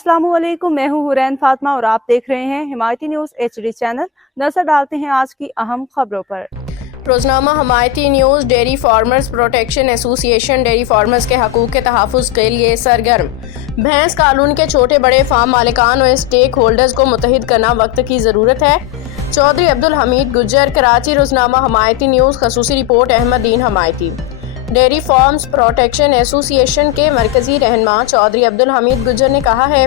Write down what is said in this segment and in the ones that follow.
अस्सलाम वालेकुम, मैं हूँ हुरैन फातिमा और आप देख रहे हैं हिमायती न्यूज़ HD चैनल। नजर डालते हैं आज की अहम खबरों पर। Roznama Himayati news. Dairy farmers protection association dairy farmers के हकूक़ के तहफ़्फ़ुज़ के लिए सरगर्म। भैंस कानून के छोटे बड़े फार्म मालिकान और स्टेक होल्डर्स को मुत्तहिद करना वक्त की ज़रूरत है। चौधरी अब्दुल हमीद गुज्जर, कराची। रोजनामा हिमायती न्यूज़। ख़ुसूसी रिपोर्ट अहमद दीन हिमायती। डेयरी फार्म्स प्रोटेक्शन एसोसिएशन के मरकज़ी रहनुमा चौधरी अब्दुल हमीद गुज्जर ने कहा है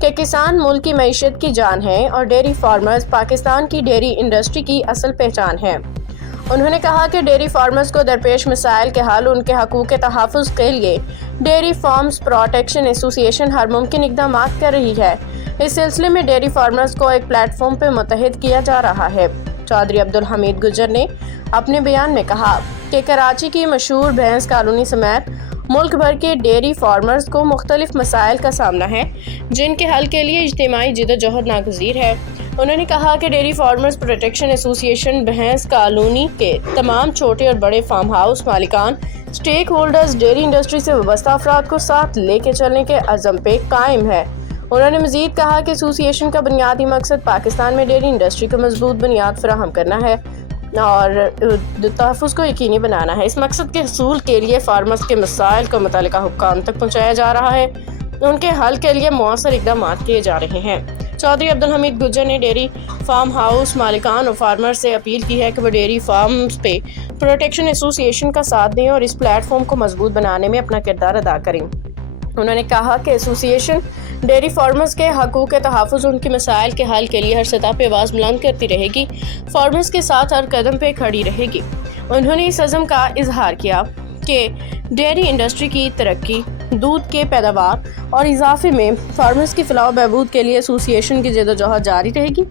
कि किसान मुल्क की मईशत की जान है और डेयरी फार्मर्स पाकिस्तान की डेयरी इंडस्ट्री की असल पहचान है। उन्होंने कहा कि डेयरी फार्मर्स को दरपेश मसाइल के हल, उनके हकूक़ के तहफ़्फ़ुज़ के लिए डेयरी फार्म्स प्रोटेक्शन एसोसिएशन हर मुमकिन इक़दाम कर रही है। इस सिलसिले में डेयरी फार्मर्स को एक प्लेटफॉर्म पर मुत्तहिद किया जा रहा है। चौधरी अब्दुल हमीद गुज्जर ने अपने बयान में कहा कि कराची की मशहूर भैंस कॉलोनी समेत मुल्क भर के डेयरी फार्मर्स को मुख्तलिफ मसाइल का सामना है, जिनके हल के लिए इज्तिमाई जिद्दोजहद नागज़ीर है। उन्होंने कहा कि dairy farmers protection association Bhains colony के तमाम छोटे और बड़े फार्म हाउस मालिकान, स्टेक होल्डर्स, डेयरी इंडस्ट्री से वाबस्ता अफराद को साथ लेके चलने के अज़म पे कायम है। उन्होंने मज़ीद कहा कि एसोसिएशन का बुनियादी मकसद पाकिस्तान में डेयरी इंडस्ट्री को मजबूत बुनियाद फराहम करना है और तहफ़्फ़ुज़ को यकीनी बनाना है। इस मकसद के हसूल के लिए फार्मर्स के मसाइल को मुतल्लिका हुक्काम तक पहुँचाया जा रहा है, उनके हल के लिए मौसर इक़दाम किए जा रहे हैं। चौधरी अब्दुल हमीद गुज्जर ने डेयरी फार्म हाउस मालिकान और फार्मर्स से अपील की है कि वो डेयरी फार्म्स पे प्रोटेक्शन एसोसिएशन का साथ दें और इस प्लेटफॉर्म को मजबूत बनाने में अपना किरदार अदा करें। उन्होंने कहा कि एसोसिएशन डेयरी फार्मर्स के हकूक़ के तहफ़्फ़ुज़, उनके मसाइल के हल के लिए हर सतह पर आवाज़ बुलंद करती रहेगी, फार्मर्स के साथ हर कदम पे खड़ी रहेगी। उन्होंने इस अज़म का इजहार किया कि डेयरी इंडस्ट्री की तरक्की, दूध के पैदावार और इजाफे में फार्मर्स की फलाह बहबूद के लिए एसोसिएशन की जद्दोजहद जारी रहेगी,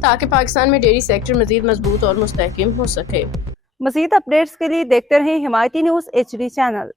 ताकि पाकिस्तान में डेयरी सेक्टर मज़ीद मजबूत और मुस्तहकम हो सके। मज़ीद अपडेट्स के लिए देखते रहें हिमायती न्यूज़ HD चैनल।